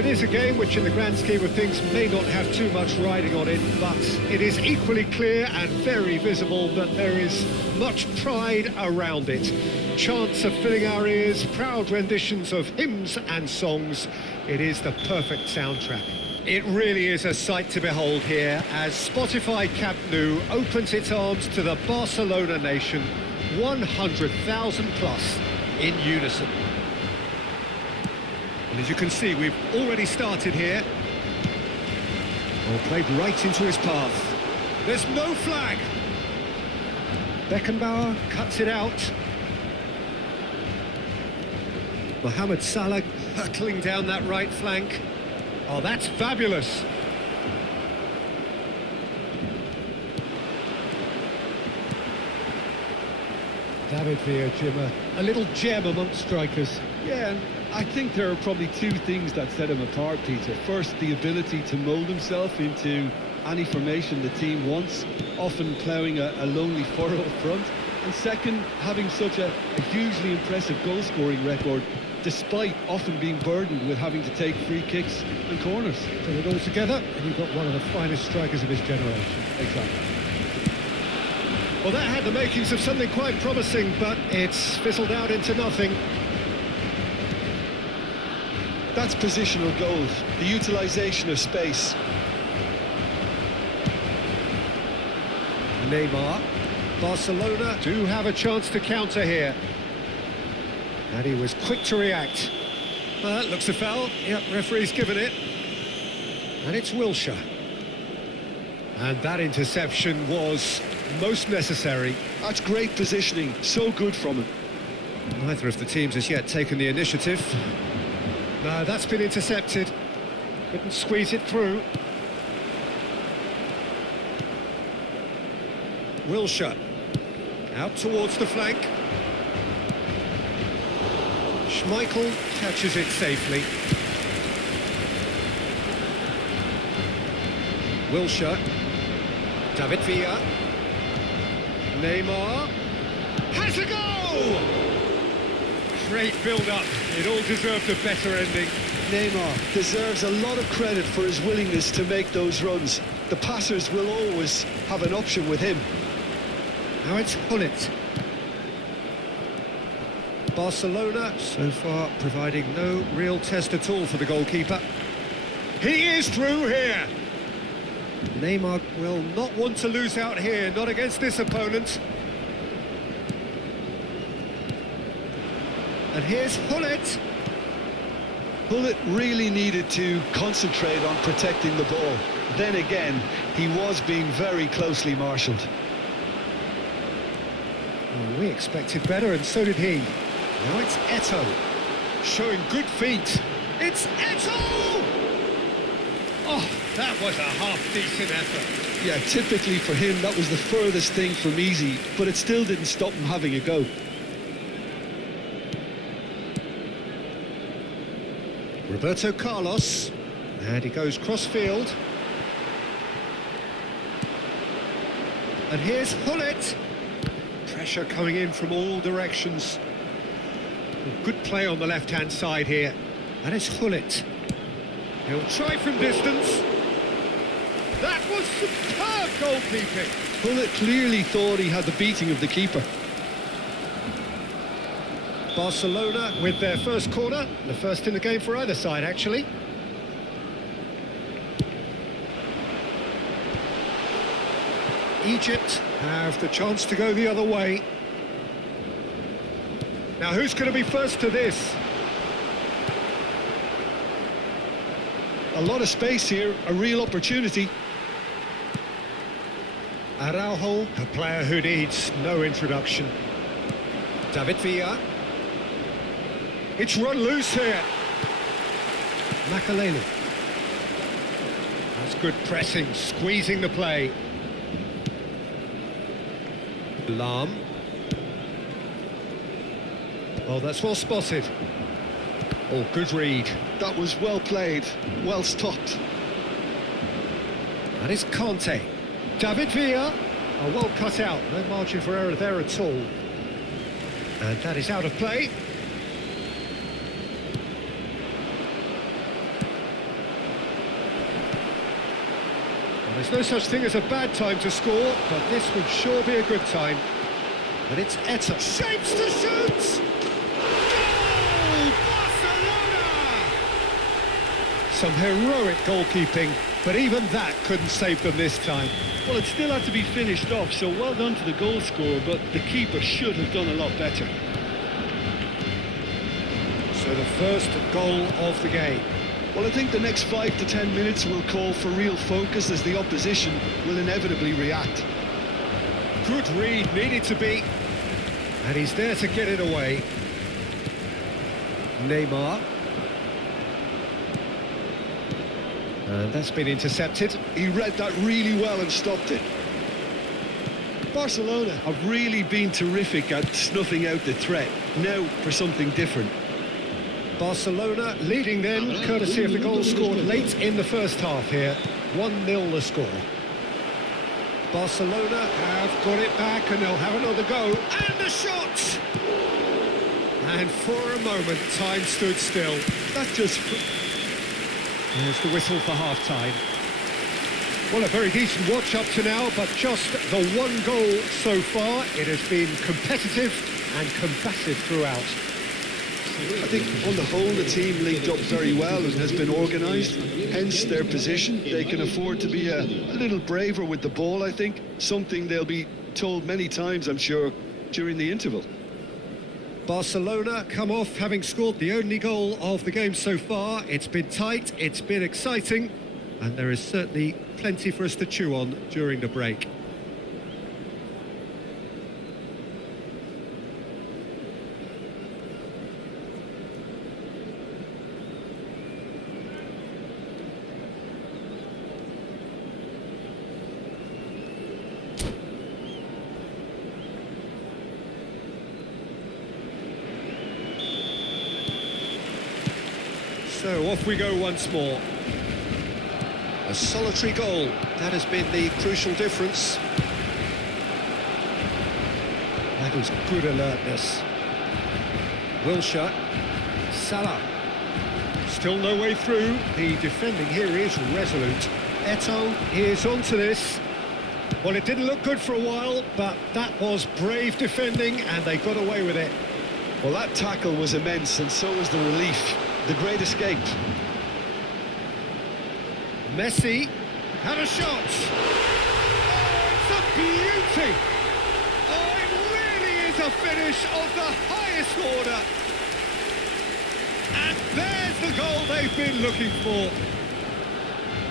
it is a game which in the grand scheme of things may not have too much riding on it, but it is equally clear and very visible that there is much pride around it. Chants are filling our ears, proud renditions of hymns and songs. It is the perfect soundtrack. It really is a sight to behold here as Spotify Camp Nou opens its arms to the Barcelona nation, 100,000 plus in unison. And as you can see, we've already started here. Ball played right into his path. There's no flag. Beckenbauer cuts it out. Mohamed Salah hurtling down that right flank. Oh, that's fabulous. David Villa, Jim, a little gem amongst strikers. Yeah, and I think there are probably two things that set him apart, Peter. First, the ability to mould himself into any formation the team wants, often ploughing a lonely furrow up front. And second, having such a hugely impressive goal-scoring record, despite often being burdened with having to take free kicks and corners. Put it all together, and you've got one of the finest strikers of his generation. Exactly. Well, that had the makings of something quite promising, but it's fizzled out into nothing. That's positional goals, the utilisation of space. Neymar. Barcelona do have a chance to counter here. And he was quick to react. Well, that looks a foul. Yep, referee's given it. And it's Wilshere. And that interception was most necessary. That's great positioning, so good from him. Neither of the teams has yet taken the initiative. No, that's been intercepted. Couldn't squeeze it through. Wilshere. Out towards the flank. Schmeichel catches it safely. Wilshere. David Villa. Neymar. Has a goal! Great build-up. It all deserved a better ending. Neymar deserves a lot of credit for his willingness to make those runs. The passers will always have an option with him. Now it's Gullit. Barcelona so far providing no real test at all for the goalkeeper. He is through here. Neymar will not want to lose out here, not against this opponent. And here's Gullit. Gullit really needed to concentrate on protecting the ball. Then again, he was being very closely marshalled. Well, we expected better, and so did he. Now it's Eto'o, showing good feet. It's Eto'o! Oh, that was a half-decent effort. Yeah, typically for him, that was the furthest thing from easy, but it still didn't stop him having a go. Roberto Carlos, and he goes cross-field. And here's Gullit. Pressure coming in from all directions. Good play on the left-hand side here. And it's Gullit. He'll try from distance. That was superb goalkeeping. Gullit clearly thought he had the beating of the keeper. Barcelona with their first corner, the first in the game for either side, actually. Egypt have the chance to go the other way. Now, who's going to be first to this? A lot of space here, a real opportunity. Araujo, a player who needs no introduction. David Villa. It's run loose here. Makaleli. That's good pressing, squeezing the play. Lam. Oh, that's well spotted. Oh, good read. That was well played, well stopped. That is Conte. David Villa. Oh, well cut out. No margin for error there at all. And that is out of play. There's no such thing as a bad time to score, but this would sure be a good time. And it's Etta. Shapes to shoot! Goal! Barcelona! Some heroic goalkeeping, but even that couldn't save them this time. Well, it still had to be finished off, so well done to the goal scorer, but the keeper should have done a lot better. So the first goal of the game. Well, I think the next 5 to 10 minutes will call for real focus as the opposition will inevitably react. Good read, needed to be. And he's there to get it away. Neymar. And that's been intercepted. He read that really well and stopped it. Barcelona have really been terrific at snuffing out the threat. Now for something different. Barcelona leading then, courtesy of the goal scored late in the first half here. 1-0 the score. Barcelona have got it back and they'll have another go. And the shot! And for a moment, time stood still. That's just... There's the whistle for half-time. Well, a very decent watch up to now, but just the one goal so far. It has been competitive and combative throughout. I think on the whole the team linked up very well and has been organised, hence their position. They can afford to be a little braver with the ball, I think, something they'll be told many times, I'm sure, during the interval. Barcelona come off having scored the only goal of the game so far. It's been tight, it's been exciting, and there is certainly plenty for us to chew on during the break. So off we go once more. A solitary goal, that has been the crucial difference. That was good alertness. Wilshere, Salah. Still no way through. The defending here is resolute. Eto'o is onto this. Well, it didn't look good for a while, but that was brave defending and they got away with it. Well, that tackle was immense and so was the relief. The great escape. Messi had a shot. Oh, it's a beauty. Oh, it really is a finish of the highest order. And there's the goal they've been looking for.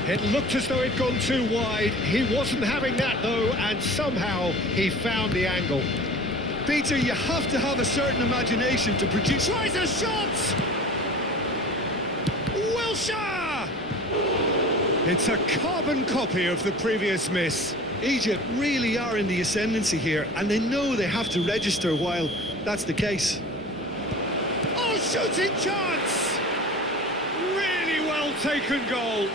It looked as though it'd gone too wide. He wasn't having that, though, and somehow he found the angle. Peter, you have to have a certain imagination to produce... Tries a shot! Wilshere! It's a carbon copy of the previous miss. Egypt really are in the ascendancy here, and they know they have to register while that's the case. Oh, shooting chance! Really well taken goal.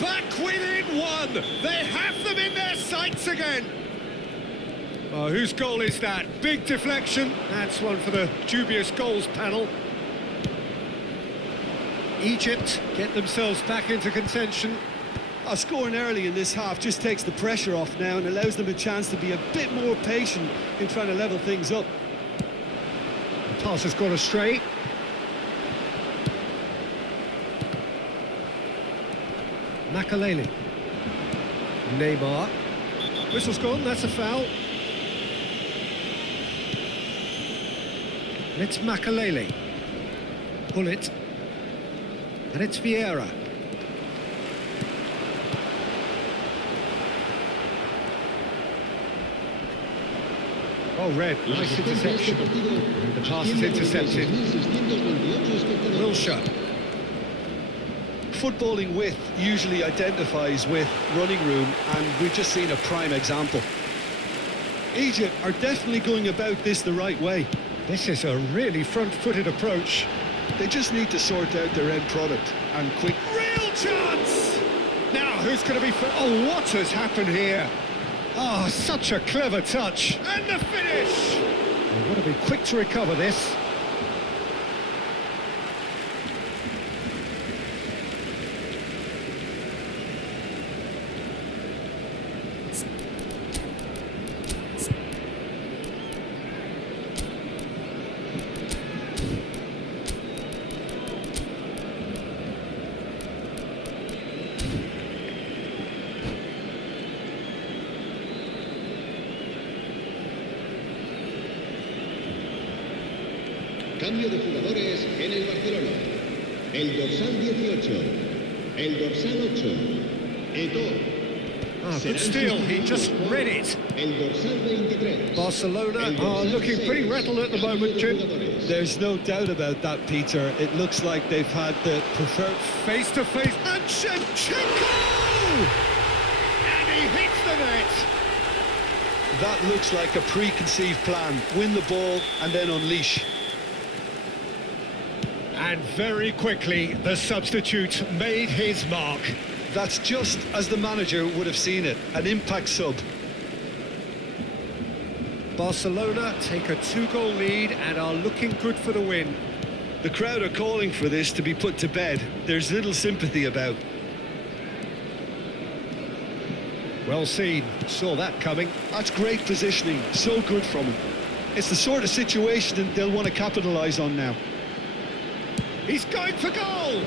Back within one. They have them in their sights again. Oh, whose goal is that? Big deflection. That's one for the dubious goals panel. Egypt get themselves back into contention. Scoring early in this half just takes the pressure off now and allows them a chance to be a bit more patient in trying to level things up. The pass has gone astray. Makalele. Neymar. Whistle's gone, that's a foul. It's Makalele. Pull it. And it's Vieira. Oh, red, nice interception. And the pass is intercepted. Wilshere. Footballing width usually identifies with running room, and we've just seen a prime example. Egypt are definitely going about this the right way. This is a really front-footed approach. They just need to sort out their end product, and quick. Real chance! Now, who's going to be... Oh, what has happened here? Oh, such a clever touch. And the finish! They've got to be quick to recover this. Cambio de jugadores en el Barcelona. El dorsal 18, el dorsal 8, Eto'o. Good steal, he just read it. El dorsal 23. Barcelona are looking pretty rattled at the moment, Jim. There's no doubt about that, Peter. It looks like they've had the preferred... Face-to-face, and Shevchenko! And he hits the net. That looks like a preconceived plan. Win the ball and then unleash. And very quickly, the substitute made his mark. That's just as the manager would have seen it, an impact sub. Barcelona take a 2-goal lead and are looking good for the win. The crowd are calling for this to be put to bed. There's little sympathy about. Well seen, saw that coming. That's great positioning, so good from him. It's the sort of situation that they'll want to capitalise on now. He's going for goal!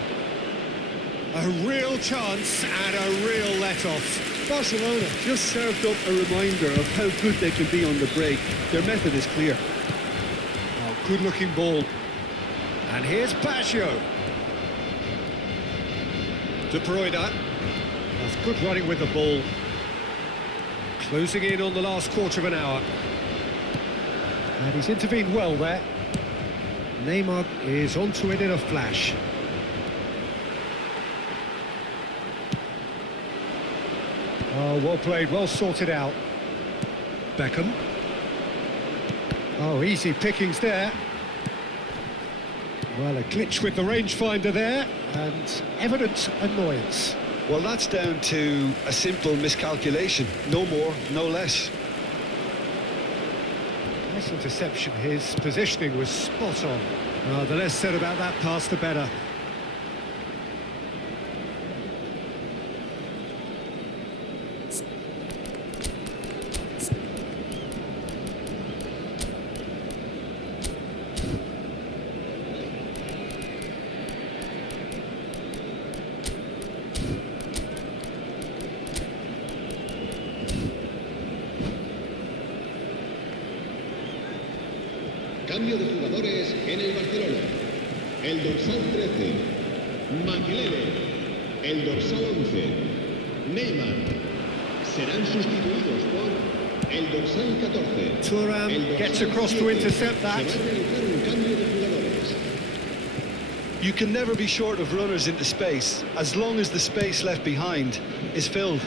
A real chance and a real let-off. Barcelona just served up a reminder of how good they can be on the break. Their method is clear. Oh, good-looking ball. And here's Baggio. De Bruyne. That's good running with the ball. Closing in on the last quarter of an hour. And he's intervened well there. Neymar is onto it in a flash. Oh, well played, well sorted out. Beckham. Oh, easy pickings there. Well, a glitch with the rangefinder there, and evident annoyance. Well, that's down to a simple miscalculation. No more, no less. Nice interception. His positioning was spot on. The less said about that pass, the better. Cambio de jugadores en el Barcelona. El dorsal 13, Makelele. El dorsal 11, Neymar. Serán sustituidos por el dorsal 14. Thuram gets across to intercept that. Se va a realizar un cambio de jugadores. You can never be short of runners into space, as long as the space left behind is filled.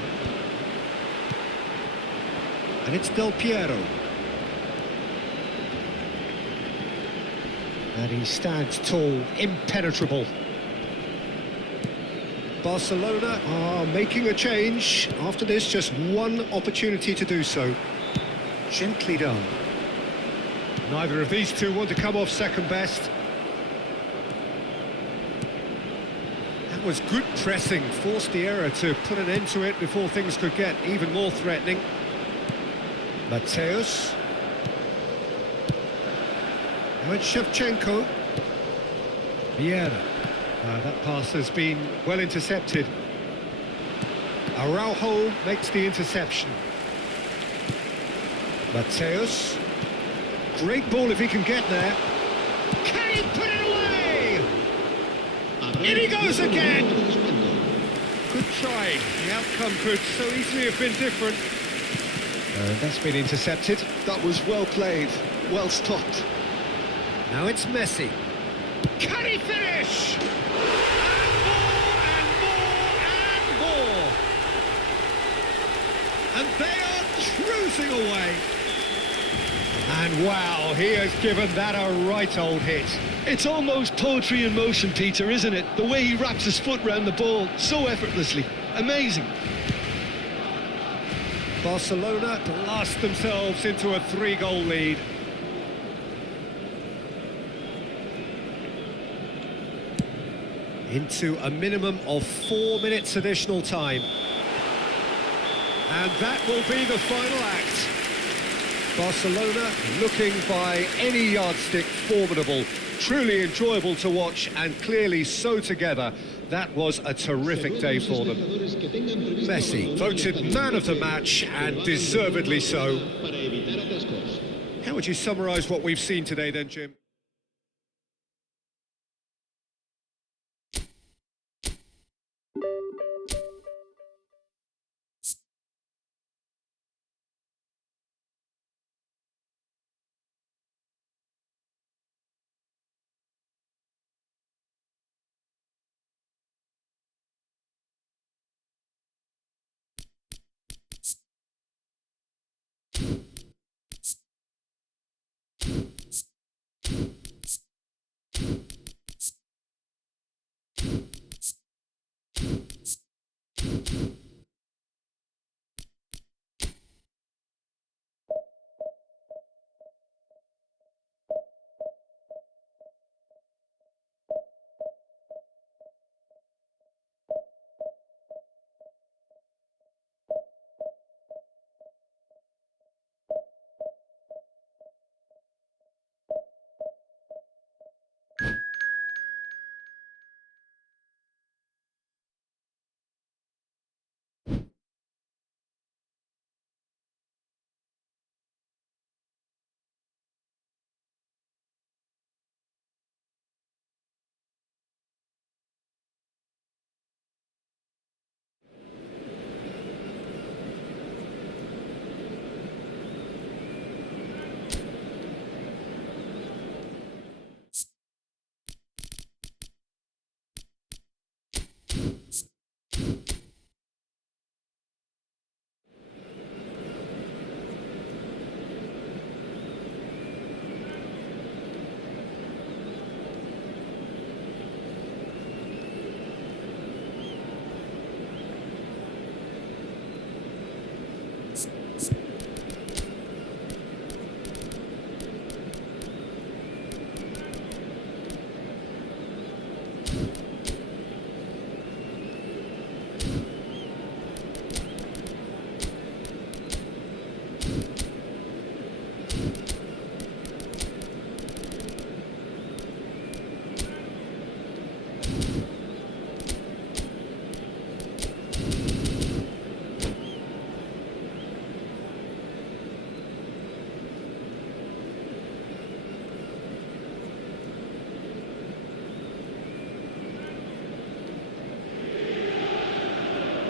And it's Del Piero. And he stands tall, impenetrable. Barcelona are making a change. After this, just one opportunity to do so. Gently done. Neither of these two want to come off second best. That was good pressing, forced the error to put an end to it before things could get even more threatening. Mateus. Now it's Shevchenko. Vieira. That pass has been well intercepted. Araujo makes the interception. Mateus. Great ball if he can get there. Can he put it away? In he goes again. Good try. The outcome could so easily have been different. That's been intercepted. That was well played, well stopped. Now it's Messi. Can he finish? And more, and more, and more. And they are cruising away. And wow, he has given that a right old hit. It's almost poetry in motion, Peter, isn't it? The way he wraps his foot round the ball so effortlessly. Amazing. Barcelona blast themselves into a 3-goal lead. Into a minimum of 4 minutes additional time. And that will be the final act. Barcelona looking by any yardstick formidable. Truly enjoyable to watch and clearly so together. That was a terrific day for them. Messi voted man of the match and deservedly so. How would you summarise what we've seen today then, Jim?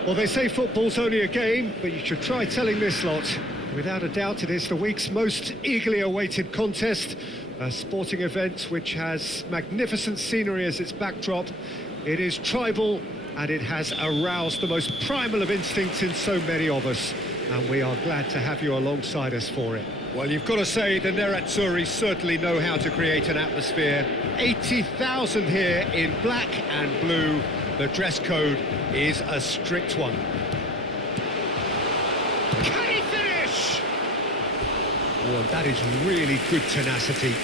Well, they say football's only a game, but you should try telling this lot. Without a doubt, it is the week's most eagerly awaited contest, a sporting event which has magnificent scenery as its backdrop. It is tribal, and it has aroused the most primal of instincts in so many of us, and we are glad to have you alongside us for it. Well, you've got to say the Nerazzurri certainly know how to create an atmosphere. 80,000 here in black and blue. The dress code is a strict one. Can he finish? Well, that is really good tenacity.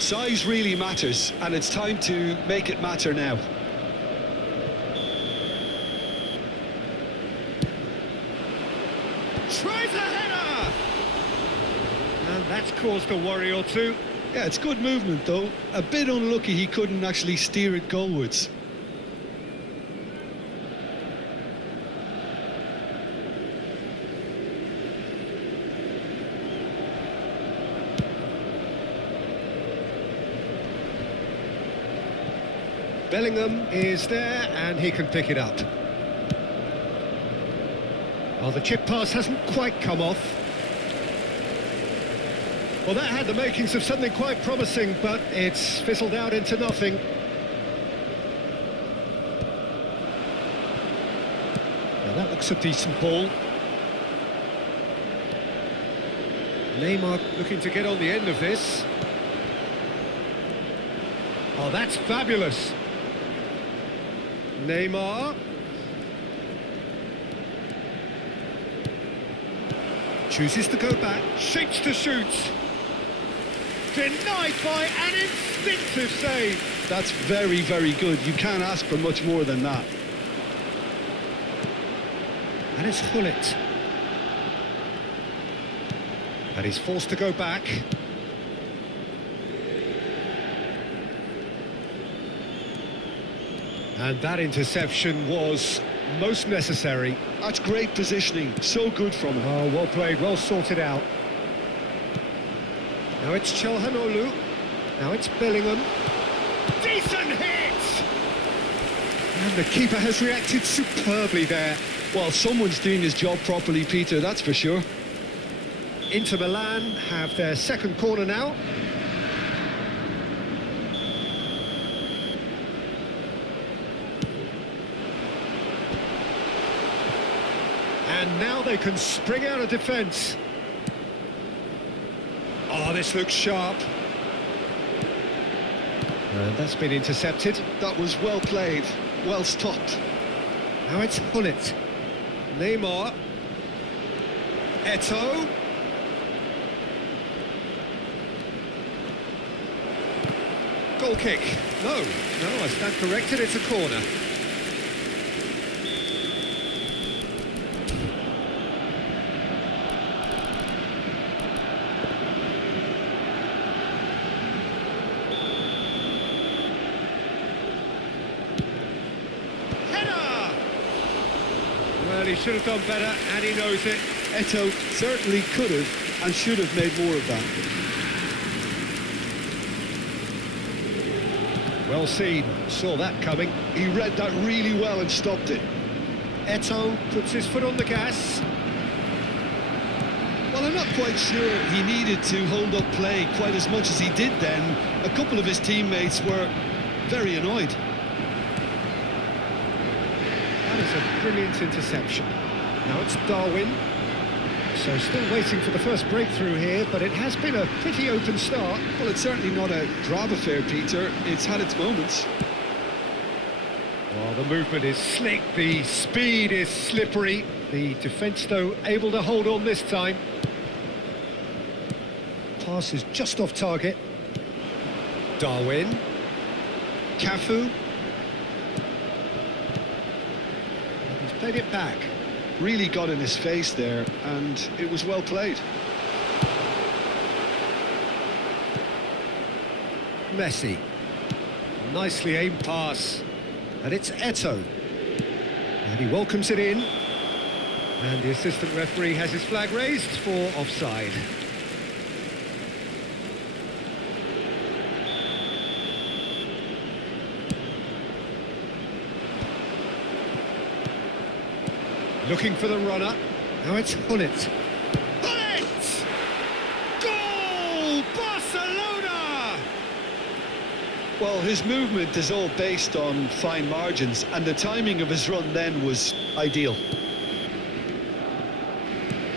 Size really matters, and it's time to make it matter now. Tries a header! And that's caused a worry or two. Yeah, it's good movement, though. A bit unlucky he couldn't actually steer it goalwards. Bellingham is there, and he can pick it up. Well, the chip pass hasn't quite come off. Well, that had the makings of something quite promising, but it's fizzled out into nothing. Now that looks a decent ball. Neymar looking to get on the end of this. Oh, that's fabulous. Neymar. Chooses to go back, shapes to shoot. Denied by an instinctive save. That's very, very good. You can't ask for much more than that. And it's Hullet. And he's forced to go back. And that interception was most necessary. That's great positioning. So good from him. Oh, well played, well sorted out. Now it's Çalhanoğlu. Now it's Bellingham. Decent hit! And the keeper has reacted superbly there. Well, someone's doing his job properly, Peter, that's for sure. Inter Milan have their second corner now. And now they can spring out of defence. Oh, this looks sharp. And that's been intercepted. That was well played, well stopped. Now it's Hullet. Neymar. Eto'o. Goal kick. No, I stand corrected, it's a corner. Well, he should have done better, and he knows it. Eto'o certainly could have and should have made more of that. Well seen, saw that coming. He read that really well and stopped it. Eto'o puts his foot on the gas. Well, I'm not quite sure he needed to hold up play quite as much as he did then. A couple of his teammates were very annoyed. That is a brilliant interception. Now it's Darwin. So still waiting for the first breakthrough here, but it has been a pretty open start. Well, it's certainly not a drab affair, Peter. It's had its moments. Well, the movement is slick, the speed is slippery. The defence, though, able to hold on this time. Pass is just off target. Darwin. Cafu. He's played it back. Really got in his face there, and it was well played. Messi. Nicely aimed pass. And it's Eto'o. And he welcomes it in. And the assistant referee has his flag raised for offside. Looking for the runner. Now it's Hullet. Hullet! Goal! Barcelona! Well, his movement is all based on fine margins, and the timing of his run then was ideal.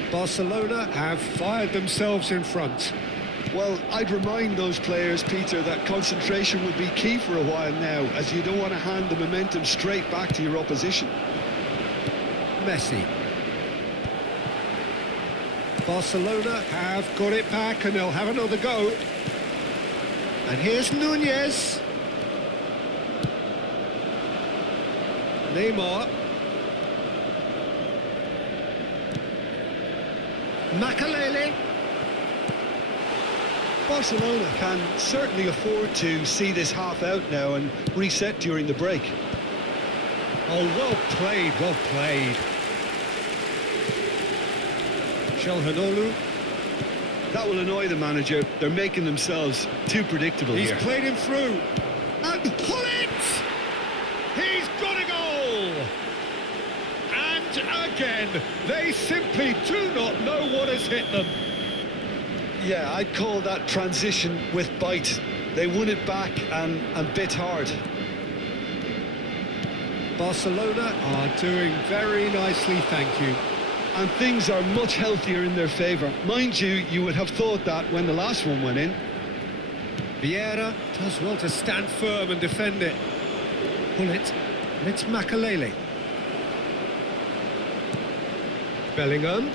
Barcelona have fired themselves in front. Well, I'd remind those players, Peter, that concentration will be key for a while now, as you don't want to hand the momentum straight back to your opposition. Messi. Barcelona have got it back and they'll have another go. And here's Nunez. Neymar. Makelele. Barcelona can certainly afford to see this half out now and reset during the break. Oh, well played, well played. Çalhanoğlu. That will annoy the manager. They're making themselves too predictable He's here. played him through. And Hullet! He's got a goal! And again, they simply do not know what has hit them. Yeah, I'd call that transition with bite. They won it back and bit hard. Barcelona are doing very nicely, thank you. And things are much healthier in their favour. Mind you, you would have thought that when the last one went in. Vieira does well to stand firm and defend it. Hullet, and it's Makelele. Bellingham.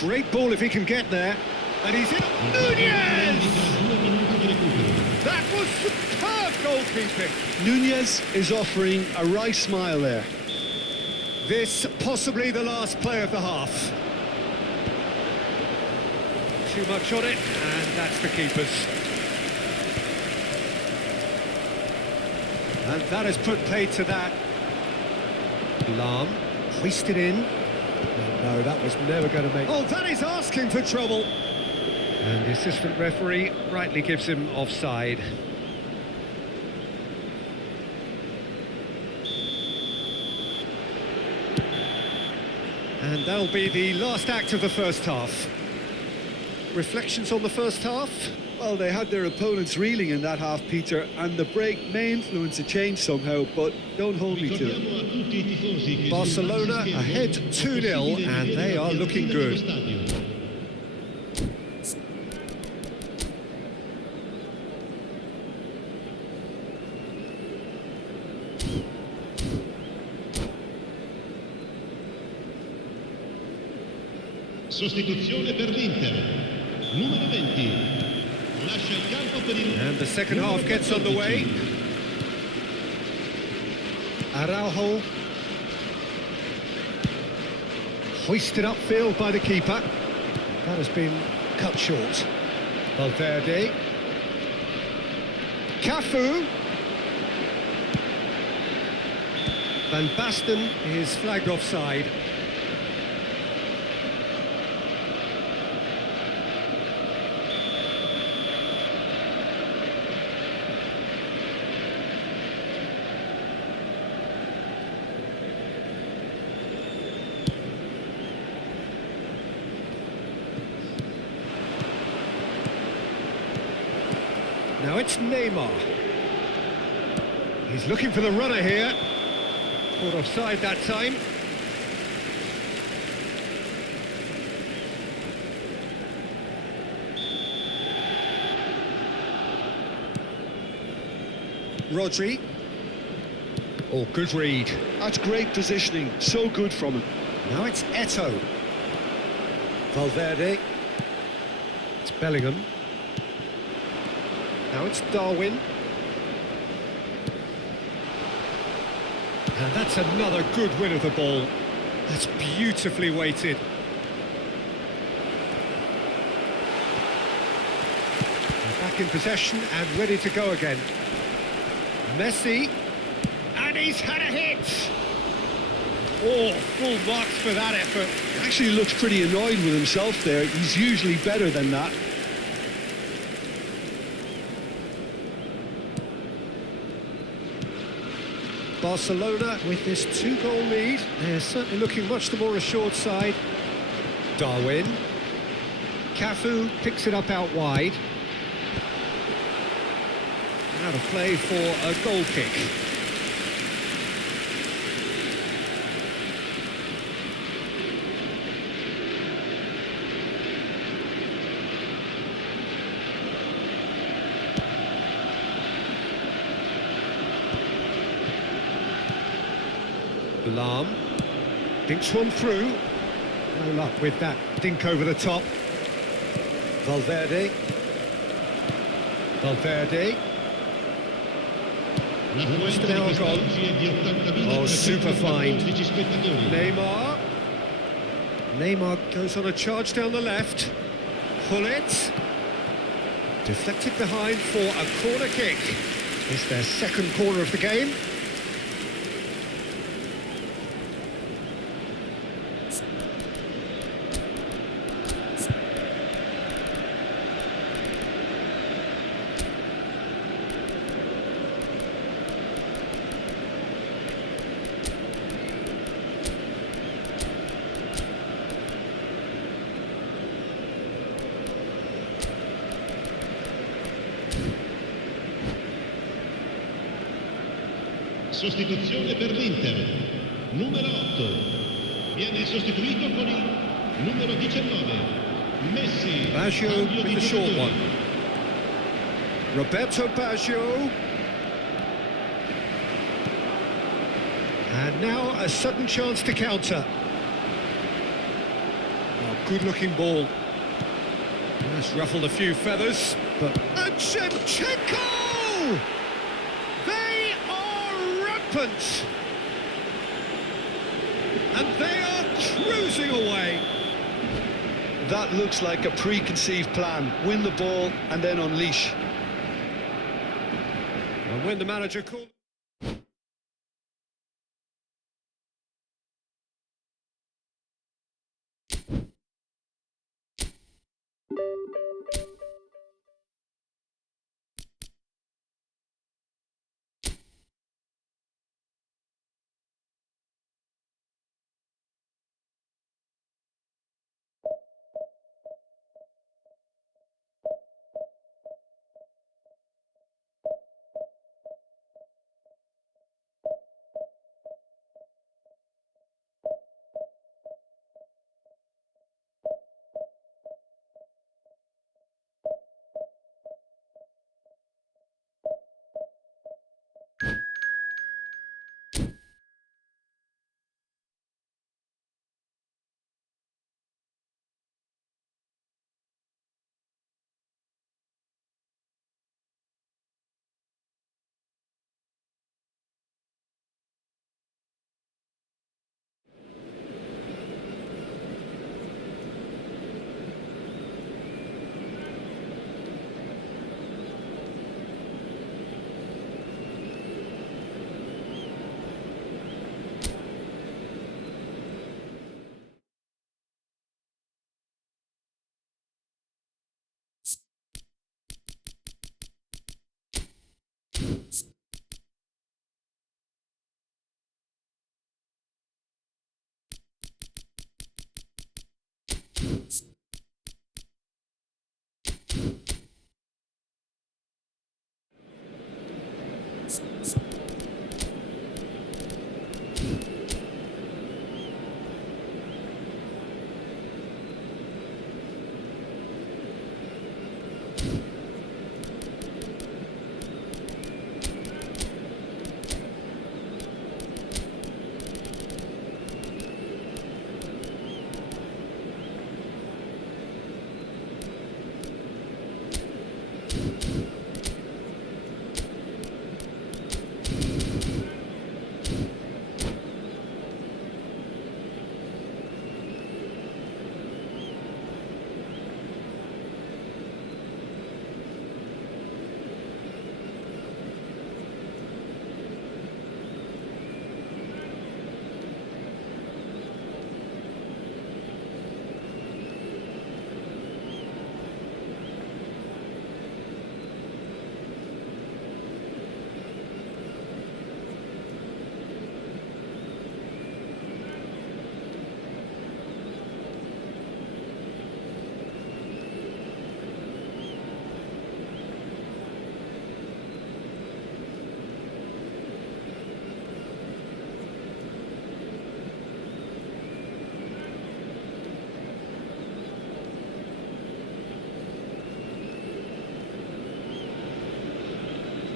Great ball if he can get there. And he's in. Nunez! That was superb goalkeeping. Nunez is offering a right smile there. This possibly the last play of the half. Too much on it, and that's the keeper's. And that has put paid to that. Lahm, hoisted in. No, that was never going to make... Oh, that is asking for trouble. And the assistant referee rightly gives him offside. And that'll be the last act of the first half. Reflections on the first half? Well, they had their opponents reeling in that half, Peter, and the break may influence a change somehow, but don't hold me to it. Barcelona ahead 2-0, and they are looking good. Sostituzione per l'Inter. Numero 20. Lascia il campo per il... And the second half gets underway. Araujo. Hoisted upfield by the keeper. That has been cut short. Valverde. Cafu. Van Basten is flagged offside. Now it's Neymar. He's looking for the runner here. Caught offside that time. Rodri. Oh, good read. That's great positioning, so good from him. Now it's Eto'o. Valverde. It's Bellingham. Now it's Darwin. And that's another good win of the ball. That's beautifully weighted. Back in possession and ready to go again. Messi, and he's had a hit. Oh, full marks for that effort. Actually looks pretty annoyed with himself there. He's usually better than that. Barcelona with this 2-goal lead. They're certainly looking much the more assured side. Darwin. Cafu picks it up out wide. Out of play for a goal kick. Lam dinks one through. No luck with that dink over the top. Valverde. Just an hour gone. Oh, super find. Neymar goes on a charge down the left. Pull it. Deflected behind for a corner kick. It's their second corner of the game. Sostituzione per l'Inter. Numero 8. Viene sostituito con il numero 19. Messi. Baggio with the short one. Roberto Baggio. And now a sudden chance to counter. Oh, good-looking ball. That's ruffled a few feathers, but... And Shevchenko! They are rampant! And they are cruising away. That looks like a preconceived plan. Win the ball and then unleash. And when the manager called...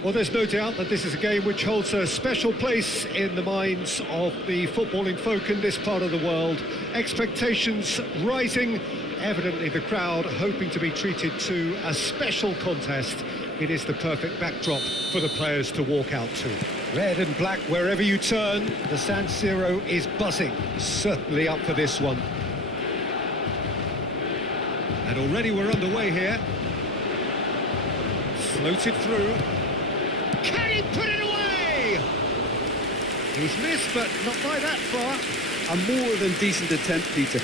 Well, there's no doubt that this is a game which holds a special place in the minds of the footballing folk in this part of the world. Expectations rising, evidently the crowd hoping to be treated to a special contest. It is the perfect backdrop for the players to walk out to. Red and black wherever you turn, the San Siro is buzzing. Certainly up for this one. And already we're underway here. Floated through. Can he put it away? He's missed, but not by that far. A more than decent attempt, Peter.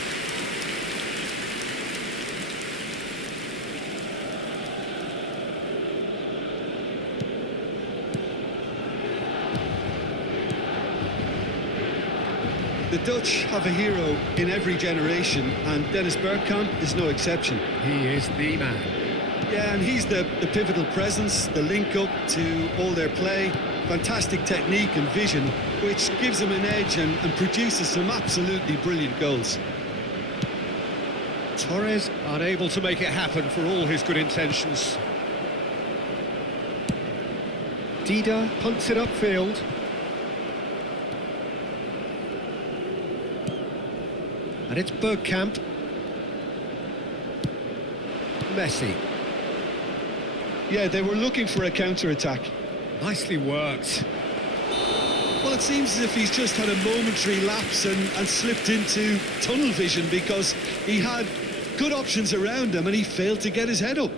The Dutch have a hero in every generation, and Dennis Bergkamp is no exception. He is the man. Yeah, and he's the pivotal presence, the link-up to all their play, fantastic technique and vision, which gives him an edge and produces some absolutely brilliant goals. Torres unable to make it happen for all his good intentions. Dida punts it upfield. And it's Bergkamp. Messi. Yeah, they were looking for a counter-attack. Nicely worked. Well, it seems as if he's just had a momentary lapse and slipped into tunnel vision, because he had good options around him and he failed to get his head up.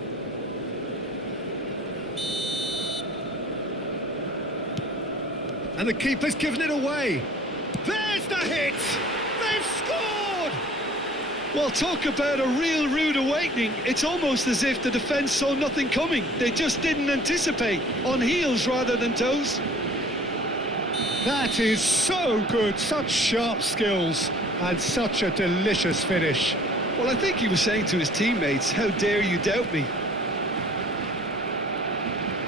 And the keeper's given it away. There's the hit! They've scored! Well, talk about a real rude awakening. It's almost as if the defence saw nothing coming. They just didn't anticipate, on heels rather than toes. That is so good, such sharp skills and such a delicious finish. Well, I think he was saying to his teammates, how dare you doubt me?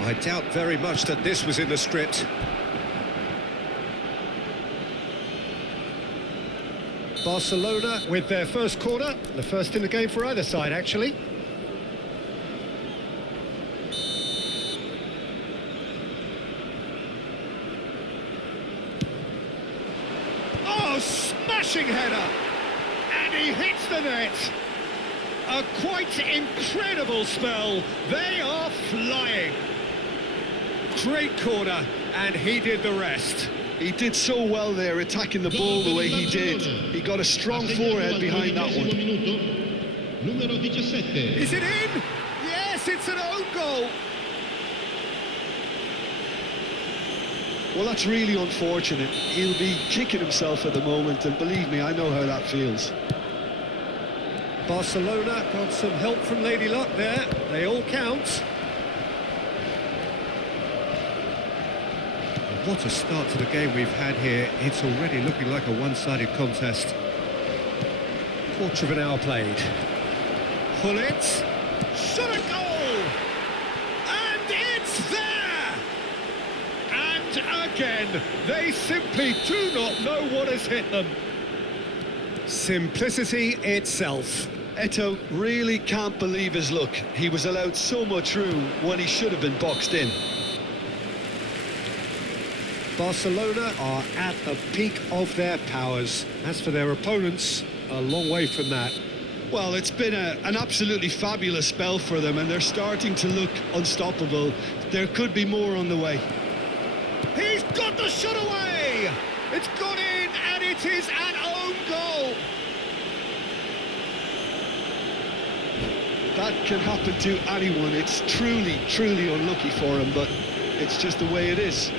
I doubt very much that this was in the script. Barcelona with their first corner, the first in the game for either side, actually. Oh, smashing header! And he hits the net! A quite incredible spell. They are flying. Great corner, and he did the rest. He did so well there, attacking the ball the way he did. He got a strong forehead behind that one. Is it in? Yes, it's an own goal. Well, that's really unfortunate. He'll be kicking himself at the moment, and believe me, I know how that feels. Barcelona got some help from Lady Luck there. They all count. What a start to the game we've had here. It's already looking like a one-sided contest. Quarter of an hour played. Hullet. Shot a goal! And it's there! And again, they simply do not know what has hit them. Simplicity itself. Eto'o really can't believe his luck. He was allowed so much room when he should have been boxed in. Barcelona are at the peak of their powers. As for their opponents, a long way from that. Well, it's been an absolutely fabulous spell for them, and they're starting to look unstoppable. There could be more on the way. He's got the shot away! It's gone in, and it is an own goal! That can happen to anyone. It's truly, truly unlucky for him, but it's just the way it is.